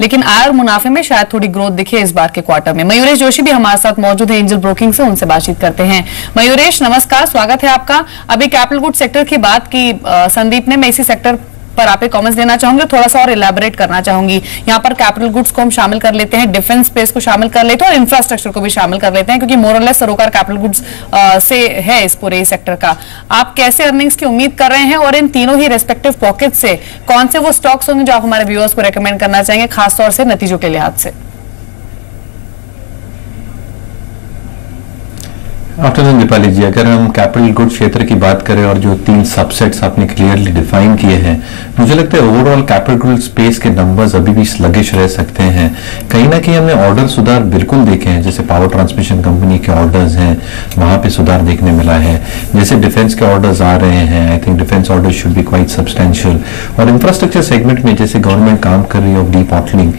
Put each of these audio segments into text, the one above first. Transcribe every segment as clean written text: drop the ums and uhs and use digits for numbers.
लेकिन आय और मुनाफे में शायद थोड़ी ग्रोथ दिखे इस बार के क्वार्टर में। मयूरेश जोशी भी हमारे साथ मौजूद है एंजल ब्रोकिंग से, उनसे बातचीत करते हैं। मयूरेश नमस्कार, स्वागत है आपका। अभी कैपिटल गुड्स सेक्टर की बात की संदीप ने, मैं इसी सेक्टर पर आपके कमेंट्स देना चाहूंगी, थोड़ा सा और इलैबोरेट करना चाहूंगी। यहाँ पर कैपिटल गुड्स को हम शामिल कर लेते हैं, डिफेंस स्पेस को शामिल कर लेते हैं और इंफ्रास्ट्रक्चर को भी शामिल कर लेते हैं, क्योंकि मोर और लेस सरोकार कैपिटल गुड्स से है इस पूरे सेक्टर का। आप कैसे अर्निंग्स की उम्मीद कर रहे हैं और इन तीनों ही रेस्पेक्टिव पॉकेट से कौन से वो स्टॉक्स होंगे जो आप हमारे व्यूअर्स को रेकमेंड करना चाहेंगे, खासतौर से नतीजों के लिहाज से? आफ्टरनून दीपाली जी, अगर हम कैपिटल गुड्स क्षेत्र की बात करें और जो 3 सबसेट्स आपने क्लियरली डिफाइन किए हैं, मुझे लगता है ओवरऑल कैपिटल गुड्स स्पेस के नंबर्स अभी भी स्लगिश रह सकते हैं। कहीं ना कहीं हमने ऑर्डर सुधार बिल्कुल देखे हैं, जैसे पावर ट्रांसमिशन कंपनी के ऑर्डर्स हैं वहां पे सुधार देखने मिला है, जैसे डिफेंस के ऑर्डर्स आ रहे हैं, I think defence order should be quite substantial. और इंफ्रास्ट्रक्चर सेगमेंट में जैसे गवर्नमेंट काम कर रही है ऑफ डीपॉटलिंग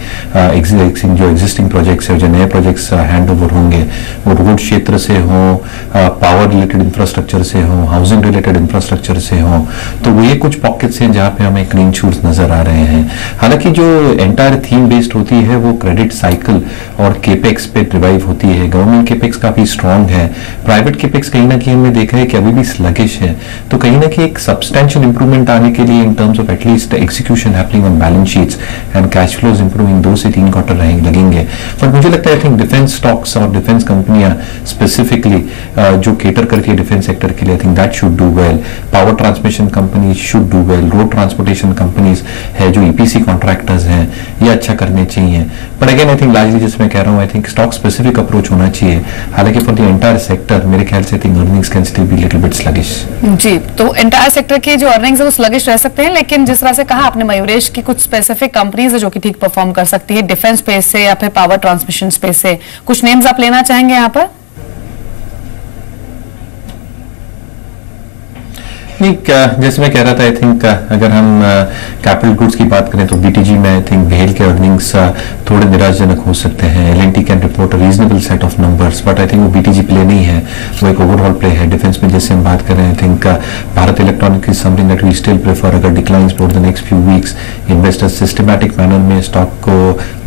जो एग्जिस्टिंग प्रोजेक्ट्स है, जो नए प्रोजेक्ट्स हैंड ओवर होंगे, वो रोड क्षेत्र से हो, पावर रिलेटेड इंफ्रास्ट्रक्चर से हो, हाउसिंग रिलेटेड इंफ्रास्ट्रक्चर से हो, तो वो ये कुछ पॉकेट्स हैं जहां पे हमें ग्रीन शूट्स नजर आ रहे हैं। हालांकि जो एंटायर थीम बेस्ड होती है वो क्रेडिट साइकिल और केपेक्स पे रिवाइव होती है। गवर्नमेंट केपेक्स काफी स्ट्रांग है, प्राइवेट केपेक्स कहीं ना कहीं हमने देखा है कि अभी भी स्लगिश है। तो कहीं ना कहीं एक सब्सटेंशियल इंप्रूवमेंट आने के लिए in terms of at least execution happening on balance sheets and cash flows improving 2 से 3 क्वार्टर लगेंगे। बट मुझे लगता है आई थिंक डिफेंस स्टॉक्स और डिफेंस कंपनियां स्पेसिफिकली जो केटर करती है डिफेंस सेक्टर के लिए, आई think that should do well. Power transmission companies should do well, road transportation companies है जो ईपीसी कॉन्ट्रैक्टर्स हैं, ये अच्छा करने चाहिए। But again I think largely जैसे मैं कह रहा हूँ, I think stock specific approach होना चाहिए। हालांकि फॉर द एंटायर सेक्टर मेरे ख्याल से I think earnings can still be little bit sluggish. जी, तो एंटायर सेक्टर के जो अर्निंग्स है वो स्लगिश रह सकते हैं, लेकिन जिस तरह से कहा आपने मयूरेश की कुछ स्पेसिफिक कंपनीज है जो कि ठीक परफॉर्म कर सकती है डिफेंस स्पेस से या फिर पावर ट्रांसमिशन स्पेस से, कुछ नेम्स आप लेना चाहेंगे यहाँ पर? जैसे मैं कह रहा था, आई थिंक अगर हम कैपिटल गुड्स की बात करें तो बीटीजी में आई थिंक भेल के अर्निंग्स थोड़े निराशजनक हो सकते हैं। L&T can report a reasonable set of numbers, but I think वो बीटीजी प्ले नहीं है, वो एक ओवरऑल प्ले है। डिफेंस में जैसे हम बात करें, I think Bharat electronic is something that we still prefer. अगर declines for the next few weeks investors systematic manner में स्टॉक को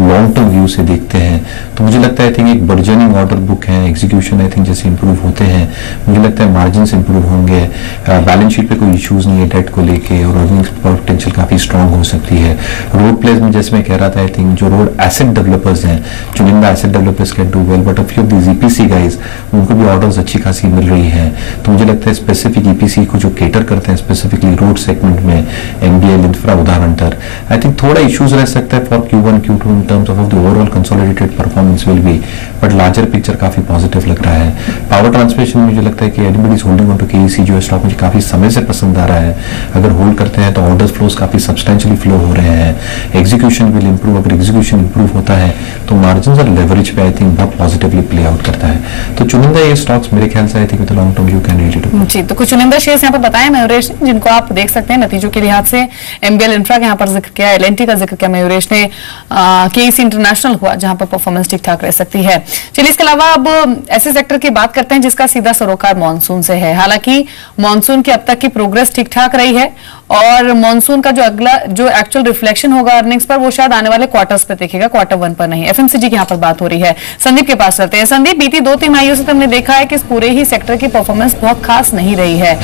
लॉन्ग टर्म व्यू से देखते हैं, तो मुझे लगता है आई थिंक एक बर्जनिंग ऑर्डर बुक है, एग्जीक्यूशन आई थिंक जैसे इंप्रूव होते हैं, मुझे लगता है मार्जिन इंप्रूव होंगे, बैलेंस शीट पे कोई इश्यूज नहीं है डेट को लेके, और अर्निंग्स पोटेंशियल काफी स्ट्रांग हो सकती है। रोड प्लेस में जैसे मैं कह रहा था, आई थिंक जो रोड एसेट डेवलपर्स हैं, चुनिंदा asset developers can do well, but a few of these EPC guys, उनको भी ऑर्डर्स अच्छी खासी मिल रही हैं। तो मुझे लगता है स्पेसिफिक ईपीसी को जो केटर करते हैं स्पेसिफिकली रोड सेगमेंट में, एनबीएल इंफ्रा उदाहरण पर, आई थिंक थोड़ा इश्यूज रह सकता है for Q1 Q2 in terms of the overall consolidated performance will be, but larger picture काफी पॉजिटिव लग रहा है। पावर ट्रांसमिशन में मुझे लगता है कि anybody is holding on to KEC, जो स्टॉक मुझे काफी समय से पसंद आ रहा है। अगर होल्ड करते हैं तो ऑर्डर्स फ्लोज काफी सब्सटेंशियली फ्लो हो रहे हैं, एग्जीक्यूशन विल इंप्रूव। अगर एग्जीक्यूशन इंप्रूव होता है तो मार्जिन और लेवरेज पे आई थिंक बहुत पॉजिटिवली प्ले आउट करता है। तो चुनिंदा ये स्टॉक्स मेरे ख्याल से I think with long term view can read it. जी, तो कुछ चुनिंदा शेयर्स यहाँ पर बताएं मयूरेश ने, जिनको आप देख सकते हैं नतीजों के लिहाज से। एमबीएल इंफ्रा का यहाँ पर जिक्र किया, एलएनटी का जिक्र किया मयूरेश ने, केईसी इंटरनेशनल हुआ जहां पर परफॉर्मेंस ठीक ठाक रह सकती है। चलिए, इसके अलावा अब ऐसे सेक्टर की बात करते हैं जिसका सीधा सरोकार मानसून से है। हालांकि मानसून की अब तक की प्रोग्रेस ठीक ठाक रही है और मानसून का जो अगला जो एक्चुअल रिफ्लेक्शन होगा अर्निंग्स पर, वो शायद आने वाले क्वार्टर्स पर दिखेगा, क्वार्टर 1 पर नहीं। एफएमसीजी की यहाँ पर बात हो रही है। संदीप के पास चलते हैं। संदीप, बीती 2 तिमाहियों से हमने देखा है कि इस पूरे ही सेक्टर की परफॉर्मेंस बहुत खास नहीं रही है।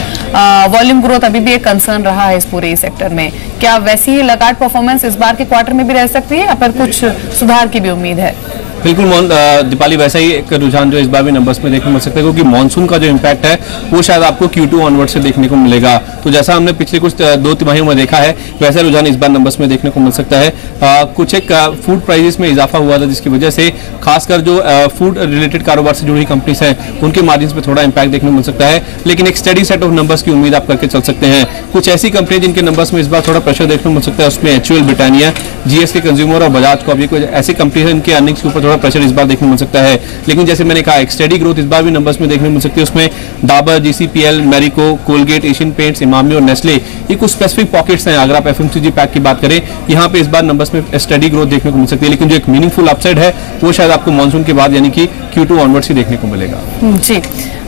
वॉल्यूम ग्रोथ अभी भी एक कंसर्न रहा है इस पूरे ही सेक्टर में। क्या वैसी ही लगातार परफॉर्मेंस इस बार के क्वार्टर में भी रह सकती है या फिर कुछ सुधार की भी उम्मीद है? बिल्कुल दीपाली, वैसा ही एक रुझान जो इस बार भी नंबर्स में देखने को मिल सकता है, क्योंकि मानसून का जो इम्पैक्ट है वो शायद आपको Q2 ऑनवर्ड से देखने को मिलेगा। तो जैसा हमने पिछले कुछ 2 तिमाहियों में देखा है, वैसा रुझान इस बार नंबर्स में देखने को मिल सकता है। कुछ एक फूड प्राइसेस में इजाफा हुआ था, जिसकी वजह से खासकर जो फूड रिलेटेड कारोबार से जुड़ी कंपनीज हैं उनके मार्जिन पे थोड़ा इंपैक्ट देखने को मिल सकता है, लेकिन एक स्टडी सेट ऑफ नंबर्स की उम्मीद आप करके चल सकते हैं। कुछ ऐसी कंपनी जिनके नंबर्स में इस बार थोड़ा प्रेशर देखने को मिल सकता है, उसमें HUL, ब्रिटानिया, GSK कंज्यूमर और बजाज को, अभी कुछ ऐसी कंपनी है इनके अर्निंग्स के ऊपर थोड़ा प्रेशर इस बार देखने मिल सकता है। लेकिन जैसे मैंने कहा, एक स्टेडी ग्रोथ इस बार भी नंबर्स में देखने को मिल सकती है। उसमें Dabur, GCPL, Marico, Colgate, Asian paints, Emami और नेस्ले, ये कुछ स्पेसिफिक पॉकेट्स हैं। अगर आप FMCG पैक की बात करें, यहाँ पे इस बार नंबर्स में स्टेडी ग्रोथ देखने को मिल सकती है, लेकिन जो एक मीनिंगफुल अपसाइड है वो शायद आपको मानसून के बाद यानी कि Q2 ऑनवर्ड्स ही देखने को मिलेगा। जी,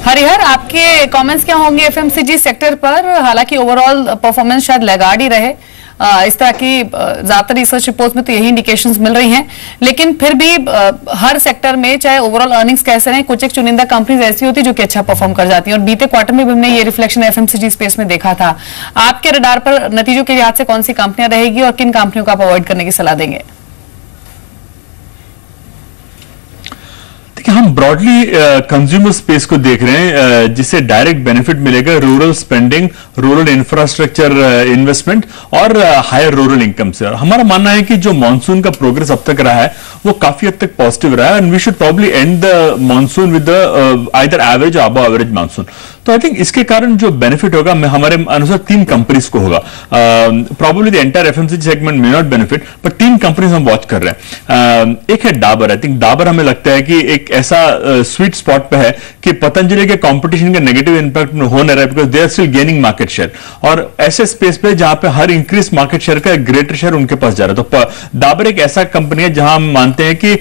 हरिहर, आपके कमेंट्स क्या होंगे FMCG सेक्टर पर? हालांकि ओवरऑल परफॉर्मेंस शायद लैगार्ड ही रहे, इस तरह की ज्यादातर रिसर्च रिपोर्ट्स में तो यही इंडिकेशंस मिल रही हैं, लेकिन फिर भी हर सेक्टर में चाहे ओवरऑल अर्निंग्स कैसे रहे, कुछ एक चुनिंदा कंपनीज ऐसी होती है जो कि अच्छा परफॉर्म कर जाती हैं, और बीते क्वार्टर में भी हमने ये रिफ्लेक्शन एफएमसीजी स्पेस में देखा था। आपके रडार पर नतीजों के लिहाज से कौन सी कंपनियां रहेगी और किन कंपनियों को आप अवॉइड करने की सलाह देंगे? कि हम ब्रॉडली कंज्यूमर स्पेस को देख रहे हैं, जिससे डायरेक्ट बेनिफिट मिलेगा rural spending, rural infrastructure investment और हायर रूरल इनकम से। और हमारा मानना है कि जो मॉनसून का प्रोग्रेस अब तक रहा है वो काफी हद तक पॉजिटिव रहा है, and we should probably end the monsoon with either average or above average monsoon. तो आई थिंक इसके कारण जो बेनिफिट होगा हमारे अनुसार 3 कंपनीज को होगा। Probably the entire FMCG segment may not benefit, but 3 companies हम वॉच कर रहे हैं। एक है डाबर। आई थिंक डाबर हमें लगता है कि एक ऐसा स्वीट स्पॉट पे है कि पतंजलि के कंपटीशन का नेगेटिव इंपैक्ट हो नहीं रहा है, because they are still gaining market share, और ऐसे स्पेस पे जहां पे हर इंक्रीज मार्केट शेयर का ग्रेटर शेयर उनके पास जा रहा है। तो डाबर एक ऐसा कंपनी है जहां हम मानते हैं कि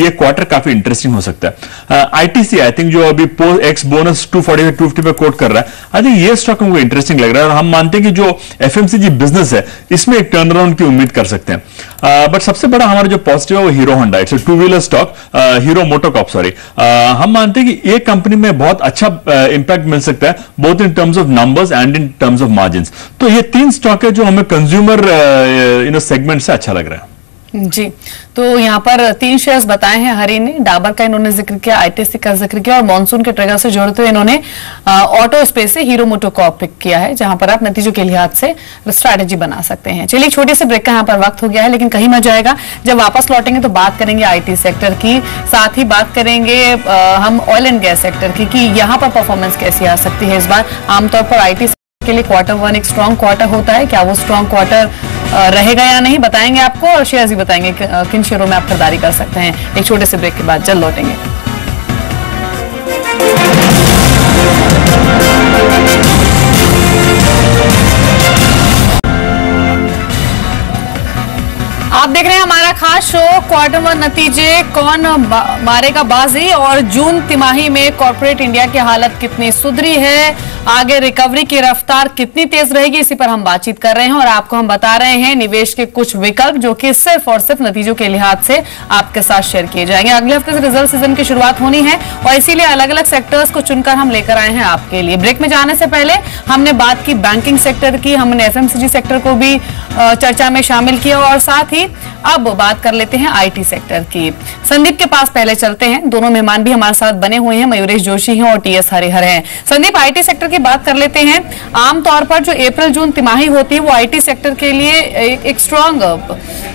ये क्वार्टर काफी इंटरेस्टिंग हो सकता है। आईटीसी आई थिंक जो अभी एक्स बोनस 240 पे कोट कर रहा है, आई थिंक ये स्टॉक हमको इंटरेस्टिंग लग रहा है, और हम मानते हैं कि जो एफएमसीजी बिजनेस है इसमें एक टर्न अराउंड की उम्मीद कर सकते हैं। बट सबसे बड़ा हमारा जो पॉजिटिव है वो hero Honda, it's two wheeler stock, hero MotoCorp sorry. हम मानते हैं कि ये कंपनी में बहुत अच्छा इंपैक्ट मिल सकता है, both in terms of numbers and in terms of margin. तो ये 3 स्टॉक है जो हमें कंज्यूमर सेगमेंट से अच्छा लग रहा है। जी, तो यहाँ पर 3 शेयर्स बताए हैं हरी ने, डाबर का इन्होंने जिक्र किया, आईटीसी का जिक्र किया, और मॉनसून के ट्रिगर से जोड़ते हुए इन्होंने ऑटो स्पेस से हीरो मोटोकॉर्प पिक किया है, जहां पर आप नतीजों के लिहाज से स्ट्रैटेजी बना सकते हैं। चलिए, छोटे से ब्रेक का यहाँ पर वक्त हो गया है, लेकिन कहीं मत जाएगा। जब वापस लौटेंगे तो बात करेंगे आईटी सेक्टर की, साथ ही बात करेंगे हम ऑयल एंड गैस सेक्टर की कि यहाँ पर परफॉर्मेंस कैसी आ सकती है इस बार। आमतौर पर आईटी के लिए Q1 एक स्ट्रॉन्ग क्वार्टर होता है, क्या वो स्ट्रॉन्ग क्वार्टर रहेगा या नहीं, बताएंगे आपको, और शेयर्स भी बताएंगे किन शेयरों में आप खरीदारी कर सकते हैं। एक छोटे से ब्रेक के बाद जल्द लौटेंगे। आप देख रहे हैं हमारा खास शो Q1 नतीजे, कौन मारेगा बाजी, और जून तिमाही में कॉर्पोरेट इंडिया की हालत कितनी सुधरी है, आगे रिकवरी की रफ्तार कितनी तेज रहेगी, इसी पर हम बातचीत कर रहे हैं। और आपको हम बता रहे हैं निवेश के कुछ विकल्प जो कि सिर्फ और सिर्फ नतीजों के लिहाज से आपके साथ शेयर किए जाएंगे। अगले हफ्ते से रिजल्ट सीजन की शुरुआत होनी है, और इसीलिए अलग अलग सेक्टर्स को चुनकर हम लेकर आए हैं आपके लिए। ब्रेक में जाने से पहले हमने बात की बैंकिंग सेक्टर की, हमने एफएमसीजी सेक्टर को भी चर्चा में शामिल किया, और साथ ही अब बात कर लेते हैं आईटी सेक्टर की। संदीप के पास पहले चलते हैं, दोनों मेहमान भी हमारे साथ बने हुए हैं, मयूरेश जोशी हैं और टीएस हरिहर हैं। संदीप, आईटी सेक्टर की बात कर लेते हैं। आमतौर पर जो अप्रैल जून तिमाही होती है वो आईटी सेक्टर के लिए एक स्ट्रॉन्ग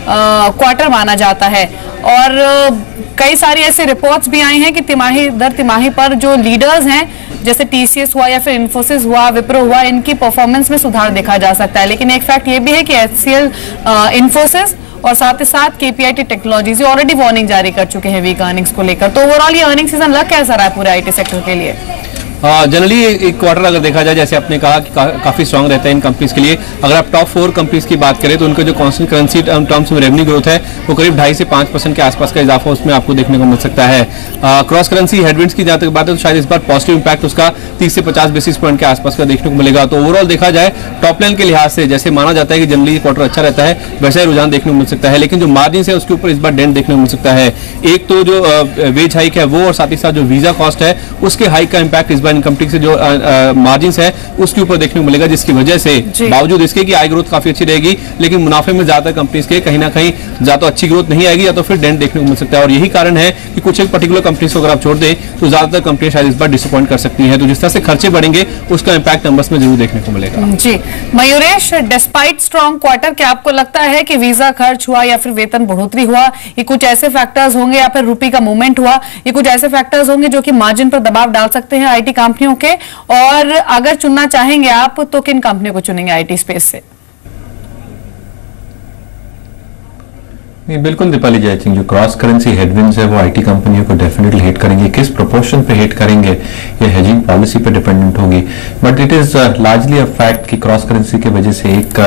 क्वार्टर माना जाता है, और कई सारी ऐसी रिपोर्ट्स भी आई हैं कि तिमाही दर तिमाही पर जो लीडर्स हैं जैसे टीसीएस हुआ या फिर इन्फोसिस हुआ, विप्रो हुआ, इनकी परफॉर्मेंस में सुधार देखा जा सकता है। लेकिन एक फैक्ट ये भी है कि एचसीएल, इन्फोसिस और साथ ही साथ केपीआईटी टेक्नोलॉजीज ऑलरेडी वार्निंग जारी कर चुके हैं वीक अर्निंग्स को लेकर। तो ओवरऑल ये अर्निंग सीजन लग कैसा रहा है पूरे आईटी सेक्टर के लिए? जनरली एक क्वार्टर अगर देखा जाए, जैसे आपने कहा कि काफी स्ट्रांग रहता है इन कंपनीज के लिए। अगर आप टॉप 4 कंपनीज की बात करें तो उनका जो कांस्टेंट करेंसी टर्म्स में रेवेन्यू ग्रोथ है वो करीब 2.5 से 5% के आसपास का इजाफा उसमें आपको देखने को मिल सकता है। क्रॉस करेंसी हेडविंड्स की जहां तक बात है तो शायद इस बार पॉजिटिव इंपैक्ट उसका 30 से 50 बेसिस पॉइंट के आसपास का देखने को मिलेगा। तो ओवरऑल देखा जाए टॉप लाइन के लिहाज से जैसे माना जाता है कि जनरली क्वार्टर अच्छा रहता है, वैसा ही रुझान देखने को मिल सकता है। लेकिन जो मार्जिन है उसके ऊपर इस बार डेंट देखने को मिल सकता है। एक तो जो वेज हाइक है वो, और साथ ही साथ जो वीजा कॉस्ट है उसके हाइक का इंपैक्ट इस बार इन कंपनी से जो मार्जिन है उसके ऊपर देखने को मिलेगा, जिसकी वजह से बावजूद इसके कि आय ग्रोथ काफी अच्छी रहेगी, लेकिन मुनाफे में ज्यादातर कंपनीज के कहीं ना कहीं या तो अच्छी ग्रोथ नहीं आएगी या तो फिर डेंट देखने को मिल सकता है। और यही कारण है कि कुछ एक पर्टिकुलर कंपनीज को अगर आप छोड़ दें तो ज्यादातर कंपनी शायद इस बार डिसअपॉइंट कर सकती है। तो जिस तरह से खर्चे बढ़ेंगे उसका इंपैक्ट नंबर्स में जरूर देखने को मिलेगा। जी मयूरेश, डिस्पाइट स्ट्रॉन्ग क्वार्टर, क्या आपको लगता है कि वीजा खर्च हुआ या फिर वेतन बढ़ोतरी हुआ, ये कुछ ऐसे फैक्टर्स होंगे, या फिर रुपये का मूवमेंट हुआ, ये कुछ ऐसे फैक्टर्स होंगे जो कि मार्जिन पर दबाव डाल सकते हैं आईटी कंपनियों के? और अगर चुनना चाहेंगे आप तो किन कंपनियों को चुनेंगे आईटी स्पेस से? बिल्कुल दीपाली जी, आई थिंक जो क्रॉस करेंसी हेडविंड्स है वो आईटी कंपनियों को डेफिनेटली हिट करेंगे। किस प्रोपोर्शन पे हिट करेंगे ये हेजिंग पॉलिसी पे डिपेंडेंट होगी, but it is largely a fact कि क्रॉस करेंसी की वजह से एक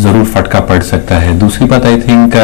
जरूर फटका पड़ सकता है। दूसरी बात आई थिंक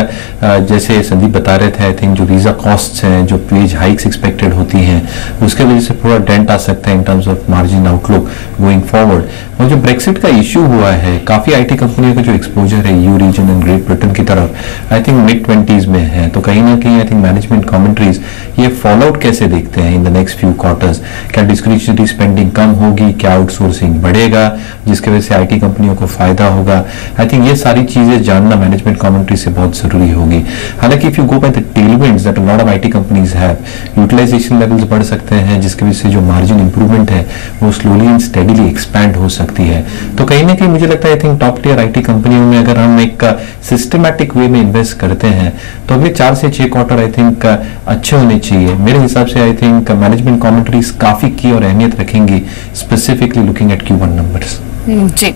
जैसे संदीप बता रहे थे, आई थिंक जो वीजा कॉस्ट हैं, जो वेज हाइक्स एक्सपेक्टेड होती हैं, उसके वजह से थोड़ा डेंट आ सकता है in terms of margin outlook going forward. और जो ब्रेक्सिट का इश्यू हुआ है, काफी आईटी कंपनियों का जो एक्सपोजर है EU region and Great Britain की तरफ, आई थिंक मिड 20s में है, तो कहीं ना कहीं आई थिंक मैनेजमेंट कमेंट्रीज ये फॉल आउट कैसे देखते हैं in the next few quarters. क्या डिस्क्रिशनरी स्पेंडिंग कम होगी, क्या आउटसोर्सिंग बढ़ेगा जिसकी वजह से आईटी कंपनियों को फायदा होगा। आई थिंक ये सारी चीजें जानना मैनेजमेंट कमेंट्री से बहुत जरूरी होगी। हालांकि if you go by the tailwinds that a lot of IT companies have, utilisation levels बढ़ सकते हैं जिसकी वजह से जो मार्जिन इंप्रूवमेंट है वो स्लोली एंड स्टेडीली एक्सपैंड हो सकती है। तो कहीं ना कहीं मुझे लगता है I think top tier IT कंपनियों में अगर हम एक सिस्टमैटिक वे में इन्वेस्ट करते हैं तो अगले 4 से 6 क्वार्टर आई थिंक अच्छे होने चाहिए। मेरे हिसाब से आई थिंक मैनेजमेंट कमेंट्रीज काफी की और अहमियत रखेंगी, specifically looking at Q1 numbers. जी,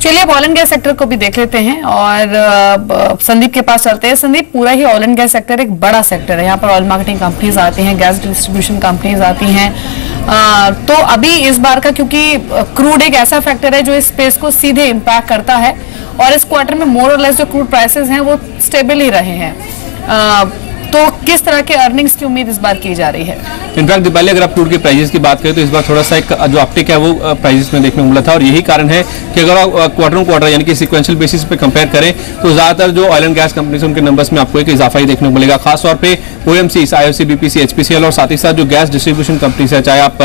चलिए अब ऑयल एंड गैस सेक्टर को भी देख लेते हैं और संदीप के पास चलते हैं। संदीप, पूरा ही ऑयल एंड गैस सेक्टर एक बड़ा सेक्टर है, यहाँ पर ऑयल मार्केटिंग कंपनीज आती हैं, गैस डिस्ट्रीब्यूशन कंपनीज आती हैं। तो अभी इस बार का क्योंकि क्रूड एक ऐसा फैक्टर है जो इस स्पेस को सीधे इम्पैक्ट करता है और इस क्वार्टर में मोर और लेस जो क्रूड प्राइसेस हैं वो स्टेबल ही रहे हैं, तो किस तरह के अर्निंग्स की उम्मीद इस बार की जा रही है? इनफैक्ट दीपाली, अगर आप क्रूड के प्राइसेस की बात करें तो इस बार थोड़ा सा एक जो अपटिक है वो प्राइसेस में देखने को मिला था, और यही कारण है कि अगर आप क्वार्टर ऑन क्वार्टर यानी कि सीक्वेंशियल बेसिस पे कंपेयर करें तो ज्यादातर जो ऑयल एंड गैस कंपनीज उनके नंबर्स में आपको एक इजाफा ही देखने को मिलेगा। खासतौर पे ओएमसीज, आईओसी, बीपीसी, एचपीसीएल और साथ ही साथ जो गैस डिस्ट्रीब्यूशन कंपनीज है, चाहे आप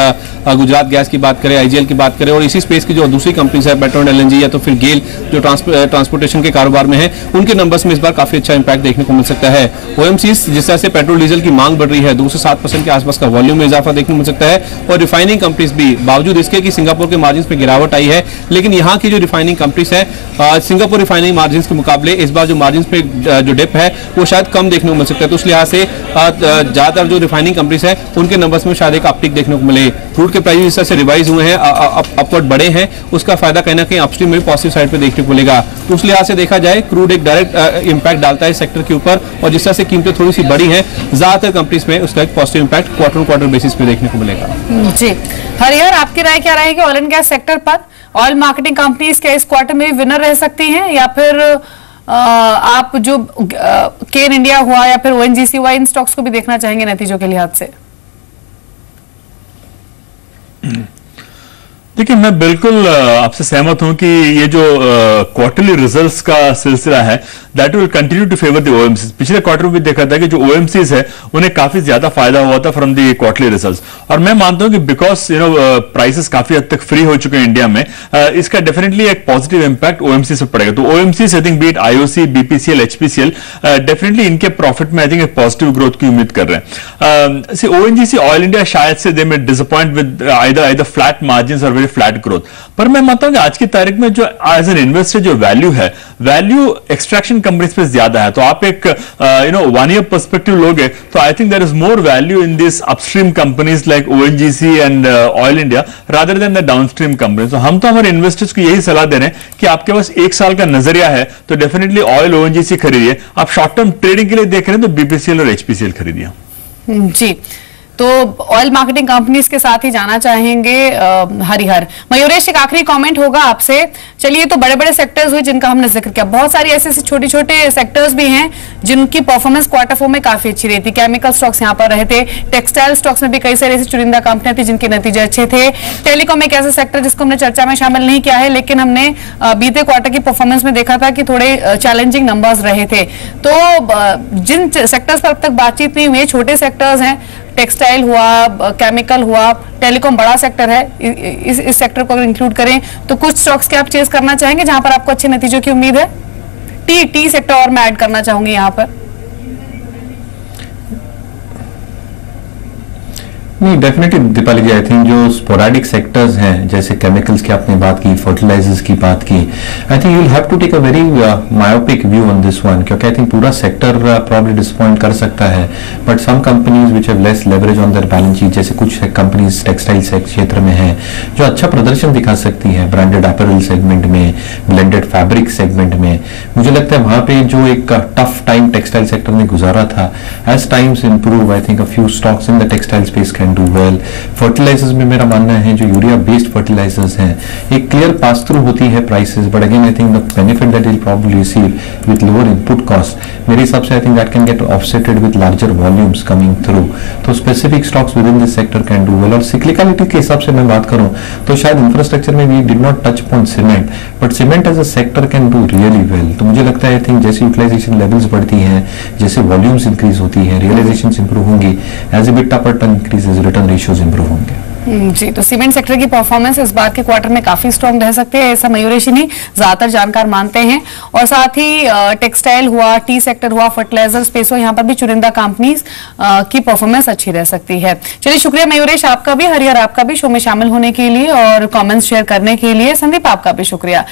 गुजरात गैस की बात करें, आईजीएल की बात करें, और इसी स्पेस की जो दूसरी कंपनीज है पेट्रोल एलएनजी या तो फिर गेल जो ट्रांसपोर्टेशन के कारोबार में है, उनके नंबर्स में इस बार काफी अच्छा इंपैक्ट देखने को मिल सकता है। ओएमसीज जिस तरह से पेट्रोल डीजल की मांग बढ़ रही है, 2 से 7% के आसपास का वॉल्यूम में इजाफा देखने मिल सकता है, और रिफाइनिंग कंपनीज भी बावजूद इसके कि सिंगापुर के मार्जिन पे गिरावट आई है, लेकिन यहाँ की जो रिफाइनिंग कंपनीज है सिंगापुर रिफाइनिंग मार्जिन के मुकाबले इस बार जो मार्जिन पे जो डिप है वो शायद कम देखने को मिल सकता है। तो उस लिहाज से ज्यादातर जो रिफाइनिंग कंपनीज है उनके नंबर्स में शायद एक अपटिक देखने को मिले। क्रूड के प्राइस इस तरह से रिवाइज हुए हैं, अपवर्ड बढ़े हैं, उसका फायदा कहीं ना कहीं अपस्ट्रीम में पॉजिटिव साइड पे देखने को मिलेगा। तो उस लिहाज से देखा जाए क्रूड एक डायरेक्ट इंपैक्ट डालता है सेक्टर के ऊपर, और जिस तरह से कीमतें थोड़ी सी बढ़ी हैं ज्यादातर कंपनीज में उसका एक positive impact quarter on quarter basis पे देखने को मिलेगा। जी हरिहर, आपकी राय क्या रहेगी ऑयल एंड गैस सेक्टर पर? ऑयल मार्केटिंग कंपनीज क्या इस क्वार्टर में विनर रह सकती हैं, या फिर आप जो केन इंडिया हुआ या फिर ओएनजीसी हुआ, इन स्टॉक्स को भी देखना चाहेंगे नतीजों के लिहाज से? देखिए, मैं बिल्कुल आपसे सहमत हूं कि ये जो क्वार्टरली रिजल्ट्स का सिलसिला है that will continue to favour the OMCs. पिछले क्वार्टर में भी देखा था कि जो ओएमसीज है उन्हें काफी ज्यादा फायदा हुआ था फ्रॉम द क्वार्टरली रिजल्ट्स, और मैं मानता हूं कि बिकॉज प्राइसेस काफी हद तक फ्री हो चुके हैं इंडिया में, इसका डेफिनेटली एक पॉजिटिव इंपैक्ट ओएमसी से पड़ेगा। तो OMCs I think beat IOC, BPCL, HPCL definitely इनके प्रॉफिट में आई थिंक एक पॉजिटिव ग्रोथ की उम्मीद कर रहे हैं। ओएनजीसी, ऑयल इंडिया शायद से दे में disappoint with either flat margins और फ्लैट ग्रोथ, पर मैं मानता हूं कि आज की तारीख में जो एज एन इन्वेस्टर जो वैल्यू है, वैल्यू एक्सट्रैक्शन कंपनीज पे ज्यादा है। तो आप एक 1 ईयर पर्सपेक्टिव लोगे तो I think there is more value in this upstream companies like ONGC and Oil India rather than the downstream companies. तो हम तो हमारे इन्वेस्टर्स को यही सलाह दे रहे हैं कि आपके पास 1 साल का नजरिया है तो डेफिनेटली ऑयल, ओएनजीसी खरीदिए। आप शॉर्ट टर्म ट्रेडिंग के लिए देख रहे हैं तो बीपीसीएल और एचपीसीएल खरीदिए। जी, तो ऑयल मार्केटिंग कंपनीज के साथ ही जाना चाहेंगे हरिहर। मयूरेश, एक आखिरी कमेंट होगा आपसे। चलिए, तो बड़े बड़े सेक्टर्स हुए जिनका हमने जिक्र किया, बहुत सारी ऐसे छोटे छोटे सेक्टर्स भी हैं जिनकी परफॉर्मेंस क्वार्टर 4 में काफी अच्छी रही थी। केमिकल स्टॉक्स यहाँ पर रहे थे, टेक्सटाइल स्टॉक्स में भी कई सारी ऐसी चुनिंदा कंपनियां थी जिनके नतीजे अच्छे थे। टेलीकॉम एक ऐसा सेक्टर जिसको हमने चर्चा में शामिल नहीं किया है, लेकिन हमने बीते क्वार्टर की परफॉर्मेंस में देखा था कि थोड़े चैलेंजिंग नंबर्स रहे थे। तो जिन सेक्टर्स पर अब तक बातचीत नहीं हुई, छोटे सेक्टर्स हैं, टेक्सटाइल हुआ, केमिकल हुआ, टेलीकॉम बड़ा सेक्टर है, इस सेक्टर को अगर इंक्लूड करें तो कुछ स्टॉक्स के आप चेस करना चाहेंगे जहां पर आपको अच्छे नतीजों की उम्मीद है? टी सेक्टर और मैं ऐड करना चाहूंगी यहां पर। नहीं, definitely Deepali ji, I think जो स्पोराडिक सेक्टर्स हैं, जैसे केमिकल्स की आपने बात की, फर्टिलाइजर्स की बात की, I think you will have to take a very myopic view on this one, क्योंकि आई थिंक पूरा सेक्टर प्रॉब्ली डिसअपॉइंट कर सकता है, but some companies which have less leverage on their balance sheet, जैसे कुछ कंपनीज टेक्सटाइल क्षेत्र में है जो अच्छा प्रदर्शन दिखा सकती है, ब्रांडेड अपैरल सेगमेंट में, ब्लेंडेड फैब्रिक सेगमेंट में। मुझे लगता है वहां पे जो एक टफ टाइम टेक्सटाइल सेक्टर ने गुजारा था, as times improve, I think a few stocks in the textile space can do well. Fertilisers में मेरा मानना है जो यूरिया बेस्ड फर्टिलाइजर्स हैं, एक क्लियर पास थ्रू होती है prices, but again I think the benefit that will probably receive with lower input cost, मेरे हिसाब से I think that can get offsetted with larger volumes coming through. तो specific stocks within this sector can do well. और cyclicality के हिसाब से मैं बात करूं तो शायद इंफ्रास्ट्रक्चर में we did not touch upon cement, but cement as a sector can do really well. तो मुझे लगता है आई थिंक जैसे यूटिलाइजेशन लेवल्स बढ़ती हैं, जैसे वॉल्यूम्स इंक्रीज होती है, रियलाइजेशन इंप्रूव होंगी, as EBITDA per tonne increases, return ratios improve होंगे। जी, तो सीमेंट सेक्टर की परफॉर्मेंस इस बार के क्वार्टर में काफी स्ट्रांग रह सकते हैं, ऐसा मयूरेश ही ज्यादातर जानकार मानते हैं। और साथ ही टेक्सटाइल हुआ, टी सेक्टर हुआ, फर्टिलाइजर स्पेस हो, यहाँ पर भी चुनिंदा कंपनीज की परफॉर्मेंस अच्छी रह सकती है। चलिए, शुक्रिया मयूरेश आपका भी, हरिहर आपका भी शो में शामिल होने के लिए और कमेंट्स शेयर करने के लिए। संदीप आपका भी शुक्रिया।